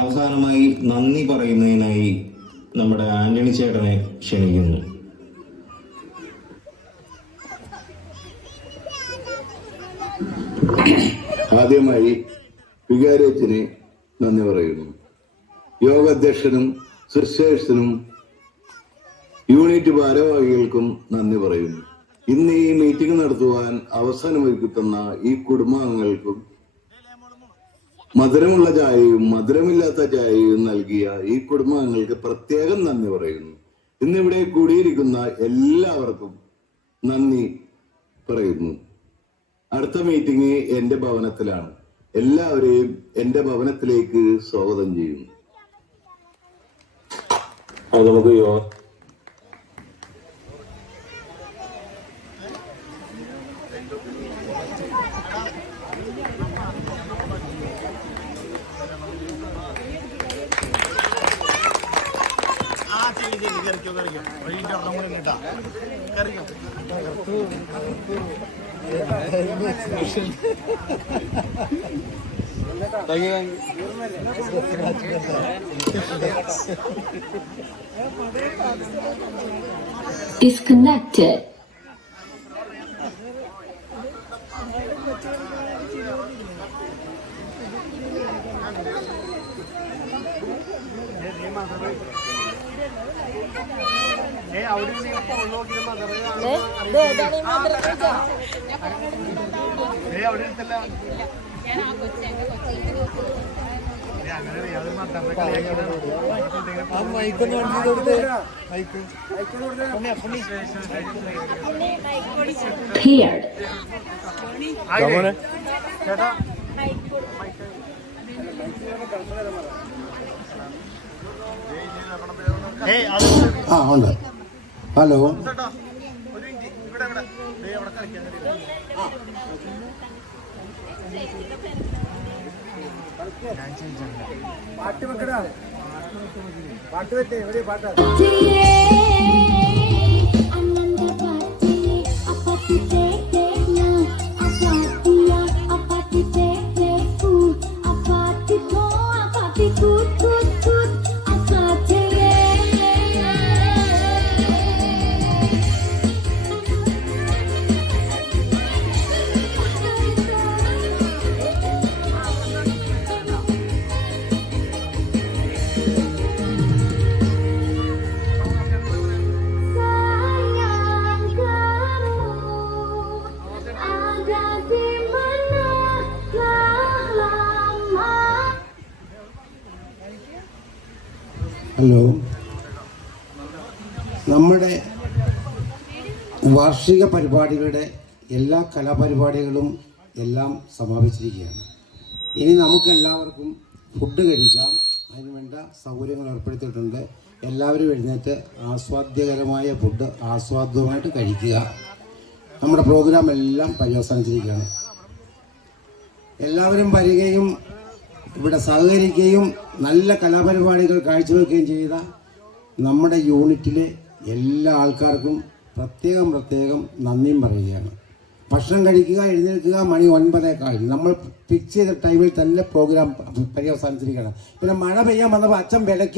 അവസാനമായി നന്ദി പറയുന്നതിനായി നമ്മുടെ ആന്റണി ചേട്ടനെ ക്ഷണിക്കുന്നു. ആദ്യമായി വികാരിയച്ഛന് നന്ദി പറയുന്നു. യോഗാധ്യക്ഷനും സിസ്റ്റേഴ്സിനും യൂണിറ്റ് ഭാരവാഹികൾക്കും നന്ദി പറയുന്നു. ഇന്ന് ഈ മീറ്റിംഗ് നടത്തുവാൻ അവസരമൊരുക്കി തന്ന ഈ കുടുംബാംഗങ്ങൾക്കും മധുരമുള്ള ചായയും മധുരമില്ലാത്ത ചായയും നൽകിയ ഈ കുടുംബാംഗങ്ങൾക്ക് പ്രത്യേകം നന്ദി പറയുന്നു. ഇന്നിവിടെ കൂടിയിരിക്കുന്ന എല്ലാവർക്കും നന്ദി പറയുന്നു. അടുത്ത മീറ്റിംഗ് എന്റെ ഭവനത്തിലാണ്. എല്ലാവരെയും എന്റെ ഭവനത്തിലേക്ക് സ്വാഗതം ചെയ്യുന്നു. അത് നമുക്ക് disconnected. Paired. ഉണ്ട്. ഹലോ, പാട്ട് വെക്കടാ, പാട്ട് വെച്ചേ, എവിടെ പാട്ടാ? ഹലോ, നമ്മുടെ വാർഷിക പരിപാടികളുടെ എല്ലാ കലാപരിപാടികളും എല്ലാം സമാപിച്ചിരിക്കുകയാണ്. ഇനി നമുക്കെല്ലാവർക്കും ഫുഡ് കഴിക്കാം. അതിനുവേണ്ട സൗകര്യങ്ങൾ ഏർപ്പെടുത്തിയിട്ടുണ്ട്. എല്ലാവരും എഴുന്നേറ്റ് ആസ്വാദ്യകരമായ ഫുഡ് ആസ്വാദ്യമായിട്ട് കഴിക്കുക. നമ്മുടെ പ്രോഗ്രാം എല്ലാം പര്യവസാനിച്ചിരിക്കുകയാണ്. എല്ലാവരും വരികയും ഇവിടെ സഹകരിക്കുകയും നല്ല കലാപരിപാടികൾ കാഴ്ചവെക്കുകയും ചെയ്ത നമ്മുടെ യൂണിറ്റിലെ എല്ലാ ആൾക്കാർക്കും പ്രത്യേകം നന്ദിയും പറയുകയാണ്. ഭക്ഷണം കഴിക്കുക, എഴുന്നേൽക്കുക. മണി 9:15. നമ്മൾ ഫിക്സ് ചെയ്ത ടൈമിൽ തന്നെ പ്രോഗ്രാം പര്യവസാനിച്ചിരിക്കുകയാണ്. പിന്നെ മഴ പെയ്യാൻ വന്നപ്പോൾ അച്ഛൻ വിലയ്ക്ക്